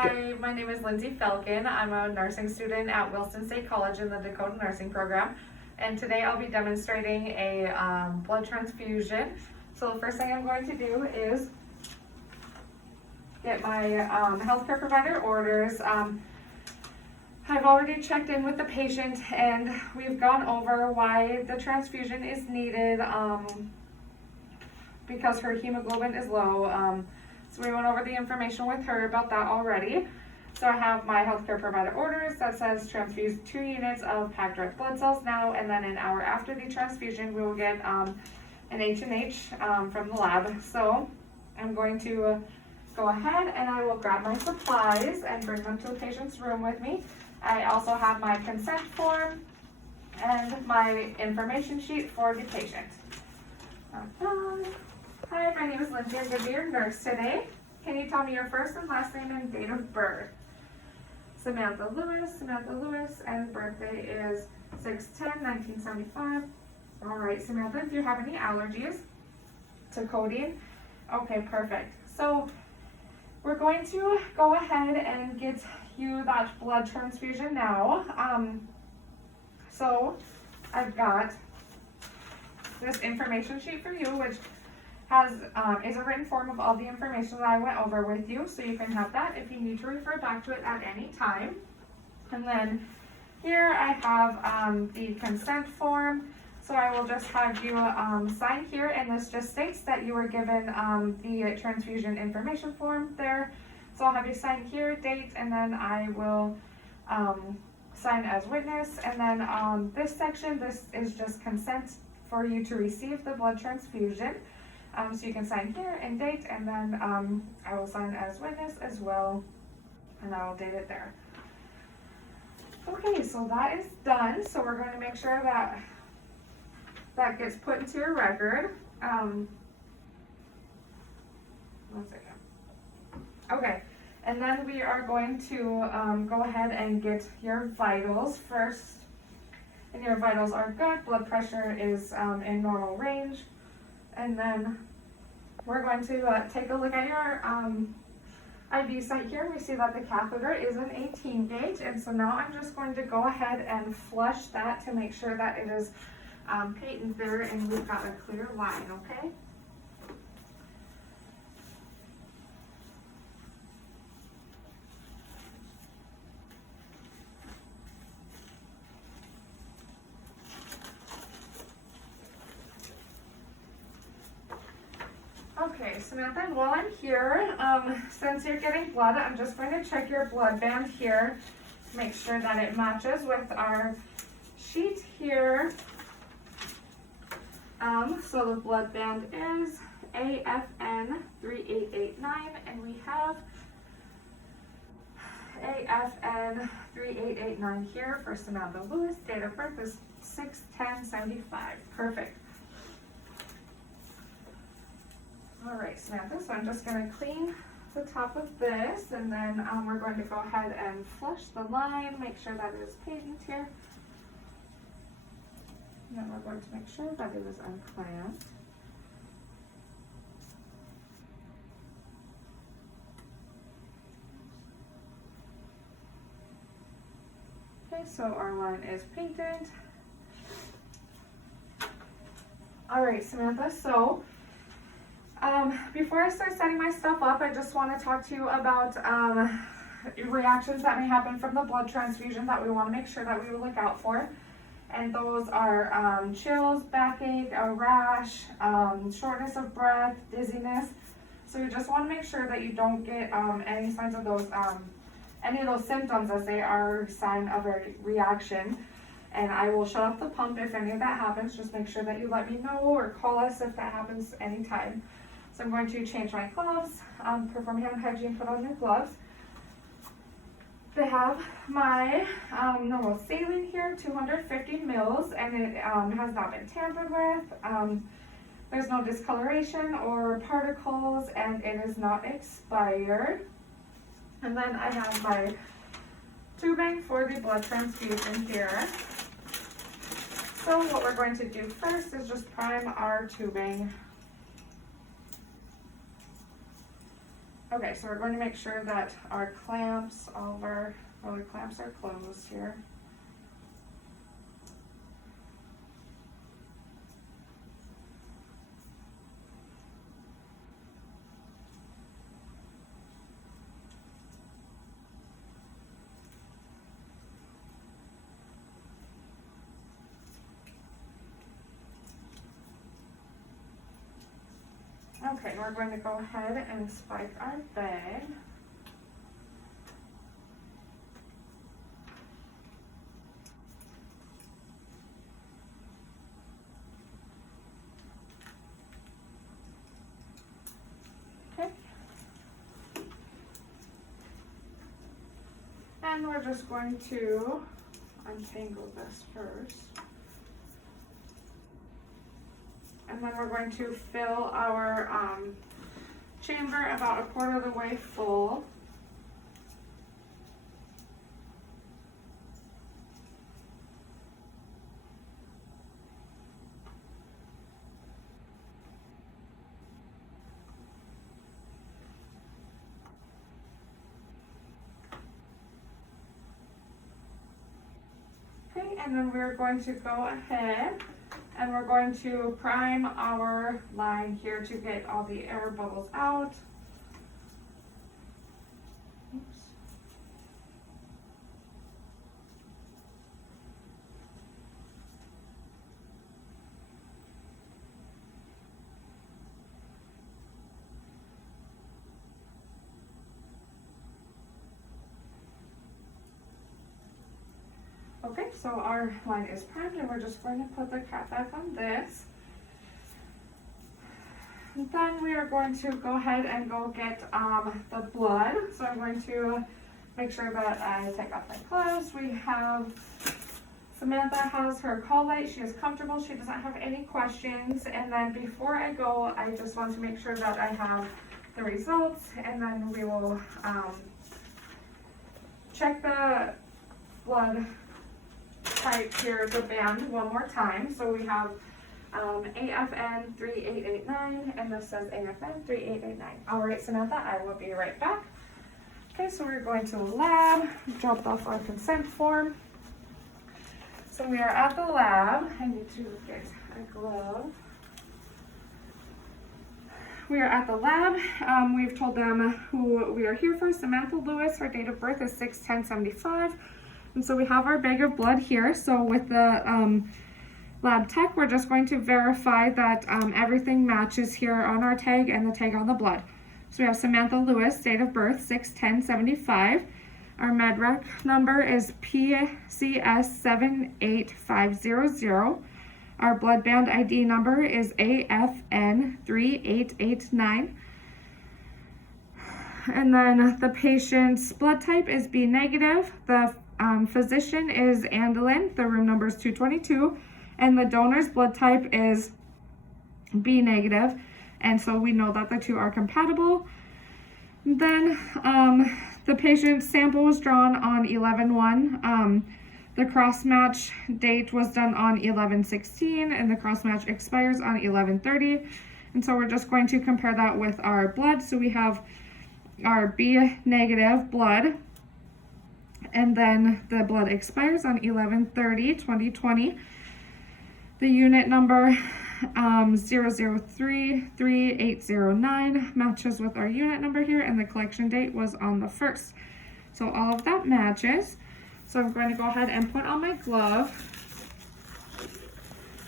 Hi, my name is Lindsay Falcon. I'm a nursing student at Wilson State College in the Dakota Nursing Program. And today I'll be demonstrating a blood transfusion. So the first thing I'm going to do is get my healthcare provider orders. I've already checked in with the patient and we've gone over why the transfusion is needed because her hemoglobin is low. So we went over the information with her about that already. So I have my healthcare provider orders that says transfuse 2 units of packed red blood cells now, and then an hour after the transfusion we will get an H&H from the lab. So I'm going to go ahead and I will grab my supplies and bring them to the patient's room with me. I also have my consent form and my information sheet for the patient. Hi, my name is Lindsay. I'm going to be your nurse today. Can you tell me your first and last name and date of birth? Samantha Lewis, and birthday is 6/10/1975. All right, Samantha, do you have any allergies to codeine? Okay, perfect. So we're going to go ahead and get you that blood transfusion now. So I've got this information sheet for you, which is a written form of all the information that I went over with you, so you can have that if you need to refer back to it at any time. And then here I have the consent form, so I will just have you sign here, and this just states that you were given the transfusion information form there. So I'll have you sign here, date, and then I will sign as witness. And then this section, this is just consent for you to receive the blood transfusion. So you can sign here and date, and then I will sign as witness as well, and I will date it there. Okay, so that is done. So we're going to make sure that that gets put into your record. 1 second. Okay, and then we are going to go ahead and get your vitals first. And your vitals are good. Blood pressure is in normal range. And then we're going to take a look at your IV site here. We see that the catheter is an 18 gauge, and so now I'm just going to go ahead and flush that to make sure that it is patent there and we've got a clear line, okay? Okay, Samantha, and while I'm here, since you're getting blood, I'm just going to check your blood band here, make sure that it matches with our sheet here. So the blood band is AFN 3889, and we have AFN 3889 here for Samantha Lewis. Date of birth is 6/10/75. Perfect. All right, Samantha, so I'm just going to clean the top of this, and then we're going to go ahead and flush the line, make sure that it is patent here. And then we're going to make sure that it is unclamped. Okay, so our line is patent. All right, Samantha, so before I start setting my stuff up, I just want to talk to you about reactions that may happen from the blood transfusion that we want to make sure that we look out for. And those are chills, backache, a rash, shortness of breath, dizziness. So you just want to make sure that you don't get any signs of those, any of those symptoms, as they are a sign of a reaction. And I will shut off the pump if any of that happens. Just make sure that you let me know or call us if that happens anytime. So I'm going to change my gloves, perform hand hygiene, put on your gloves. They have my normal saline here, 250 mils, and it has not been tampered with. There's no discoloration or particles, and it is not expired. And then I have my tubing for the blood transfusion here. So what we're going to do first is just prime our tubing. Okay, so we're going to make sure that our clamps, all of our roller clamps are closed here. Okay, we're going to go ahead and spike our bag. Okay. And we're just going to untangle this first. And then we're going to fill our chamber about a quarter of the way full. Okay, and then we're going to go ahead and we're going to prime our line here to get all the air bubbles out. Oops. Okay, so our line is primed and we're just going to put the cap back on this. And then we are going to go ahead and go get the blood. So I'm going to make sure that I take off my gloves. We have, Samantha has her call light. She is comfortable. She doesn't have any questions. And then before I go, I just want to make sure that I have the results, and then we will check the blood type here, the band, one more time. So we have AFN 3889, and this says AFN 3889. All right, Samantha, I will be right back. Okay, so we're going to the lab, dropped off our consent form. So we are at the lab. I need to get a glove. We are at the lab. We've told them who we are here for. Samantha Lewis, her date of birth is 6/10/75. And so we have our bag of blood here. So with the lab tech, we're just going to verify that everything matches here on our tag and the tag on the blood. So we have Samantha Lewis, date of birth 6/10/75. Our medrec number is PCS 78500. Our blood band ID number is AFN 3889. And then the patient's blood type is B negative. The physician is Andalyn. The room number is 222. And the donor's blood type is B negative. And so we know that the two are compatible. Then the patient's sample was drawn on 11/1. The cross-match date was done on 11/16, and the cross-match expires on 11/30. And so we're just going to compare that with our blood. So we have our B negative blood, and then the blood expires on 11/30/2020. The unit number 0033809 matches with our unit number here, and the collection date was on the 1st. So all of that matches. So I'm going to go ahead and put on my glove.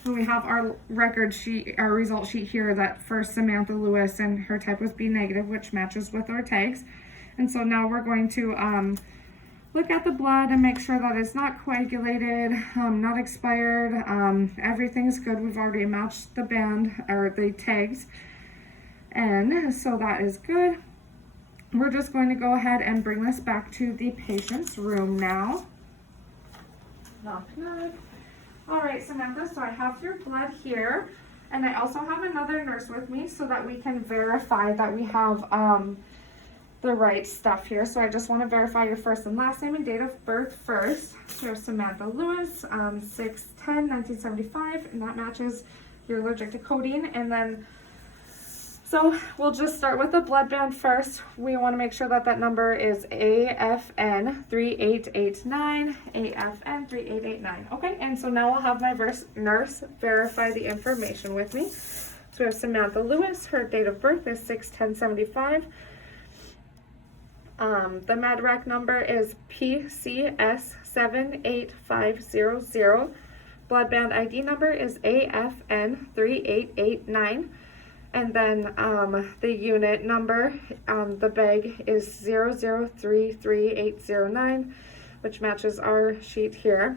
And we have our record sheet, our result sheet here, that for Samantha Lewis, and her type was B negative, which matches with our tags. And so now we're going to look at the blood and make sure that it's not coagulated, not expired. Everything's good. We've already matched the band or the tags, and so that is good. We're just going to go ahead and bring this back to the patient's room now. Knock, knock. All right, Samantha, so I have your blood here, and I also have another nurse with me so that we can verify that we have the right stuff here. So I just want to verify your first and last name and date of birth first. So you have Samantha Lewis, 6/10/1975, and that matches. You're allergic to codeine. And then So we'll just start with the blood band first. We want to make sure that that number is AFN 3889, AFN 3889. Okay, and so now I'll have my nurse verify the information with me. So we have Samantha Lewis. Her date of birth is 6/10/75. The MedRec number is PCS 78500. Blood band ID number is AFN 3889. And then the unit number, the bag is 0033809, which matches our sheet here.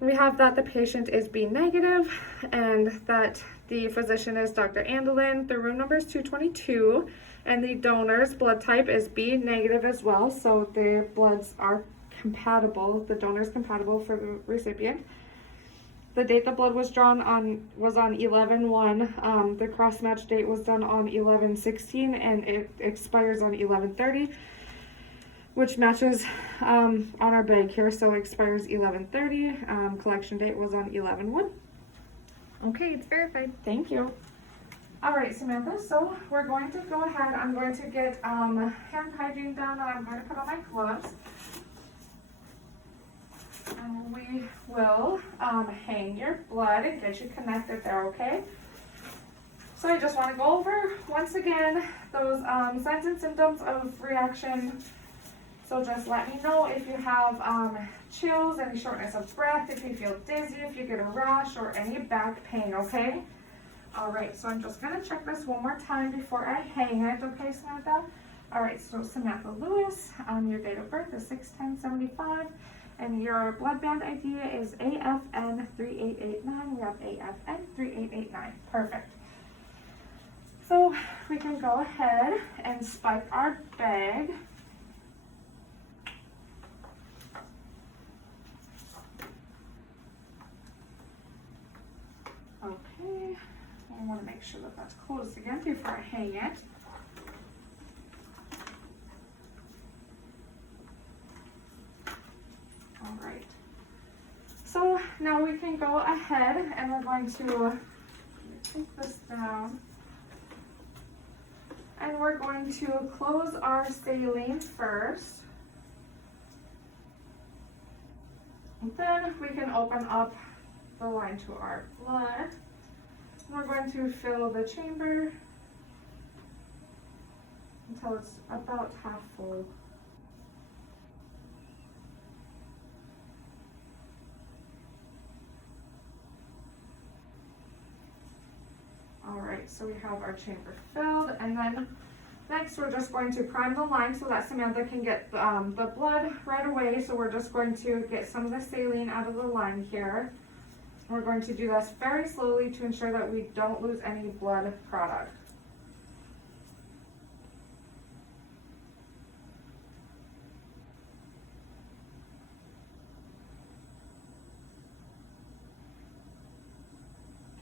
We have that the patient is B negative and that the physician is Dr. Andelin. The room number is 222 and the donor's blood type is B negative as well. So the bloods are compatible. The donor is compatible for the recipient. The date the blood was drawn on was on 11/1. The cross match date was done on 11/16 and it expires on 11/30. Which matches on our bag here, so it expires 11/30. Collection date was on 11/1. Okay, it's verified. Thank you. All right, Samantha, so we're going to go ahead. I'm going to get hand hygiene done, and I'm going to put on my gloves. And we will hang your blood and get you connected there, okay? So I just want to go over, once again, those signs and symptoms of reaction. So just let me know if you have chills, any shortness of breath, if you feel dizzy, if you get a rash, or any back pain, okay? All right, so I'm just gonna check this one more time before I hang it, okay, Samantha? All right, so Samantha Lewis, your date of birth is 6/10/75, and your blood band ID is AFN 3889. We have AFN 3889, perfect. So we can go ahead and spike our bag. Okay, I want to make sure that that's closed again before I hang it. All right, so now we can go ahead and we're going to take this down and we're going to close our saline first. And then we can open up the line to our blood. We're going to fill the chamber until it's about half full. All right, so we have our chamber filled, and then next we're just going to prime the line so that Samantha can get the blood right away. So we're just going to get some of the saline out of the line here. We're going to do this very slowly to ensure that we don't lose any blood product.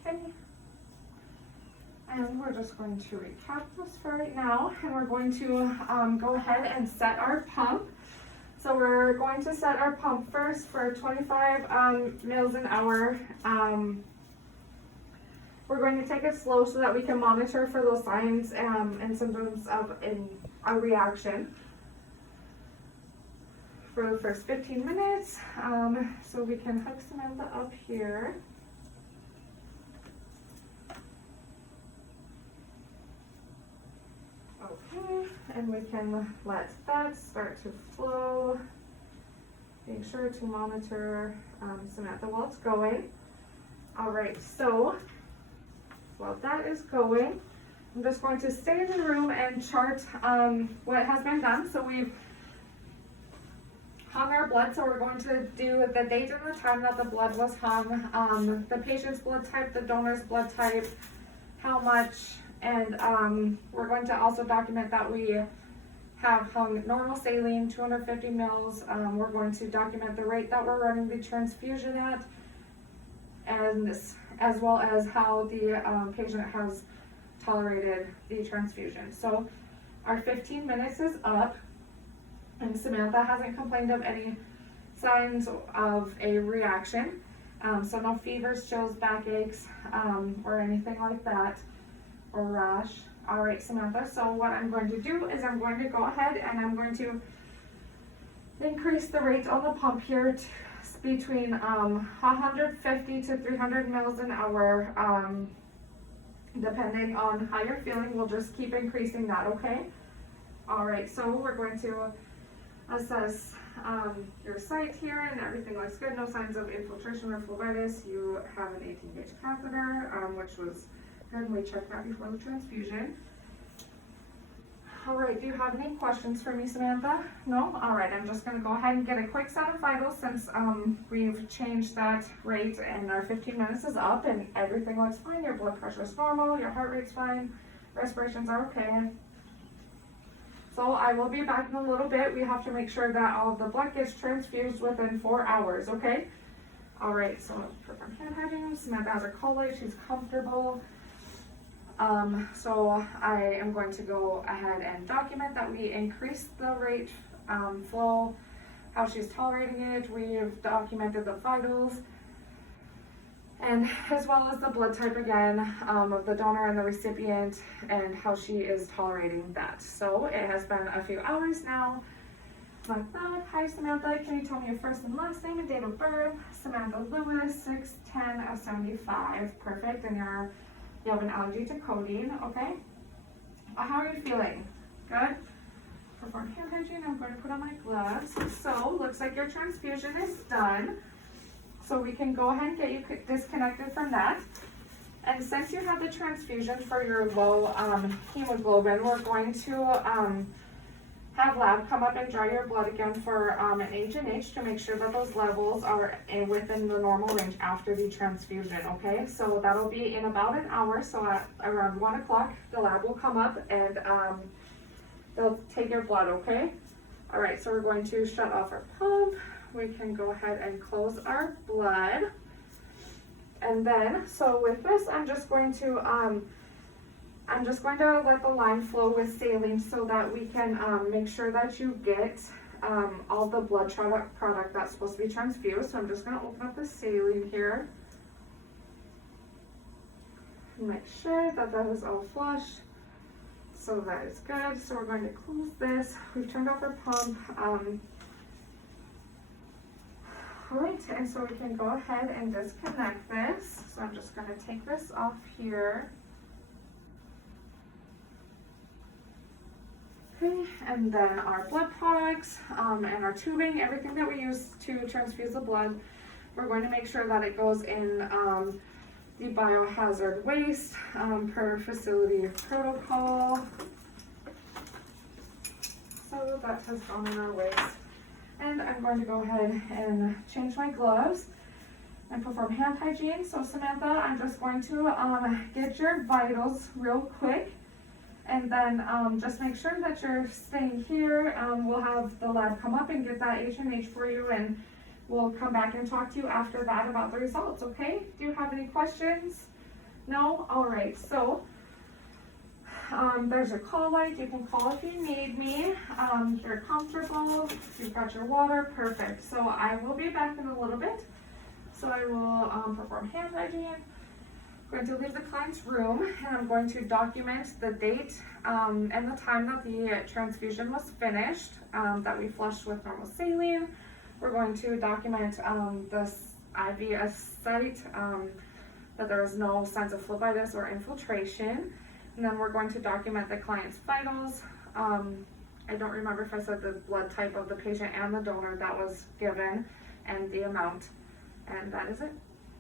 Okay. And we're just going to recap this for right now, and we're going to go ahead and set our pump. So we're going to set our pump first for 25 mils an hour. We're going to take it slow so that we can monitor for those signs and symptoms of a reaction for the first 15 minutes. So we can hook Samantha up here. Okay, and we can let that start to flow. Being sure to monitor Samantha while it's going. All right, so while that is going, I'm just going to stay in the room and chart what has been done. So we've hung our blood, so we're going to do the date and the time that the blood was hung, the patient's blood type, the donor's blood type, how much, and we're going to also document that we have hung normal saline, 250 mils. We're going to document the rate that we're running the transfusion at, and as well as how the patient has tolerated the transfusion. So our 15 minutes is up, and Samantha hasn't complained of any signs of a reaction. So no fevers, chills, backaches, or anything like that. or rash. All right, Samantha, so what I'm going to do is I'm going to go ahead and I'm going to increase the rate on the pump here to between 150 to 300 mils an hour, depending on how you're feeling. We'll just keep increasing that, okay? All right, so we're going to assess your site here, and everything looks good. No signs of infiltration or phlebitis. You have an 18-gauge catheter, which was good, and we checked that before the transfusion. All right, do you have any questions for me, Samantha? No? All right, I'm just gonna go ahead and get a quick set of vitals since we've changed that rate and our 15 minutes is up and everything looks fine. Your blood pressure is normal, your heart rate's fine, respirations are okay. So I will be back in a little bit. We have to make sure that all of the blood gets transfused within 4 hours, okay? All right, so perform hand hygiene. Samantha has her call light, she's comfortable. So I am going to go ahead and document that we increased the rate, flow, how she's tolerating it. We've documented the vitals, and as well as the blood type again, of the donor and the recipient, and how she is tolerating that. So it has been a few hours now. Like that. Hi Samantha, can you tell me your first and last name and date of birth? Samantha Lewis, 6/10 of 75. Perfect. And you have an allergy to codeine, okay? How are you feeling? Good? Perform hand hygiene. I'm going to put on my gloves. So, looks like your transfusion is done. So we can go ahead and get you disconnected from that. And since you had the transfusion for your low hemoglobin, we're going to have lab come up and draw your blood again for an H&H to make sure that those levels are within the normal range after the transfusion, okay? So that'll be in about an hour, so at around 1 o'clock, the lab will come up and they'll take your blood, okay? All right, so we're going to shut off our pump. We can go ahead and close our blood. And then, so with this, I'm just going to let the line flow with saline so that we can make sure that you get all the blood product that's supposed to be transfused. So I'm just going to open up the saline here. Make sure that that is all flush. So that is good. So we're going to close this. We've turned off our pump. All right, and so we can go ahead and disconnect this. So I'm just going to take this off here. Okay, and then our blood products and our tubing, everything that we use to transfuse the blood, we're going to make sure that it goes in the biohazard waste per facility protocol. So that has gone in our waste. And I'm going to go ahead and change my gloves and perform hand hygiene. So Samantha, I'm just going to get your vitals real quick. And then just make sure that you're staying here. We'll have the lab come up and get that H&H for you, and we'll come back and talk to you after that about the results, okay? Do you have any questions? No? All right, so there's your call light. You can call if you need me. You're comfortable. You've got your water. Perfect. So I will be back in a little bit. So I will perform hand hygiene. I'm going to leave the client's room, and I'm going to document the date and the time that the transfusion was finished, that we flushed with normal saline. We're going to document this IV site, that there was no signs of phlebitis or infiltration. And then we're going to document the client's vitals. I don't remember if I said the blood type of the patient and the donor that was given and the amount. And that is it.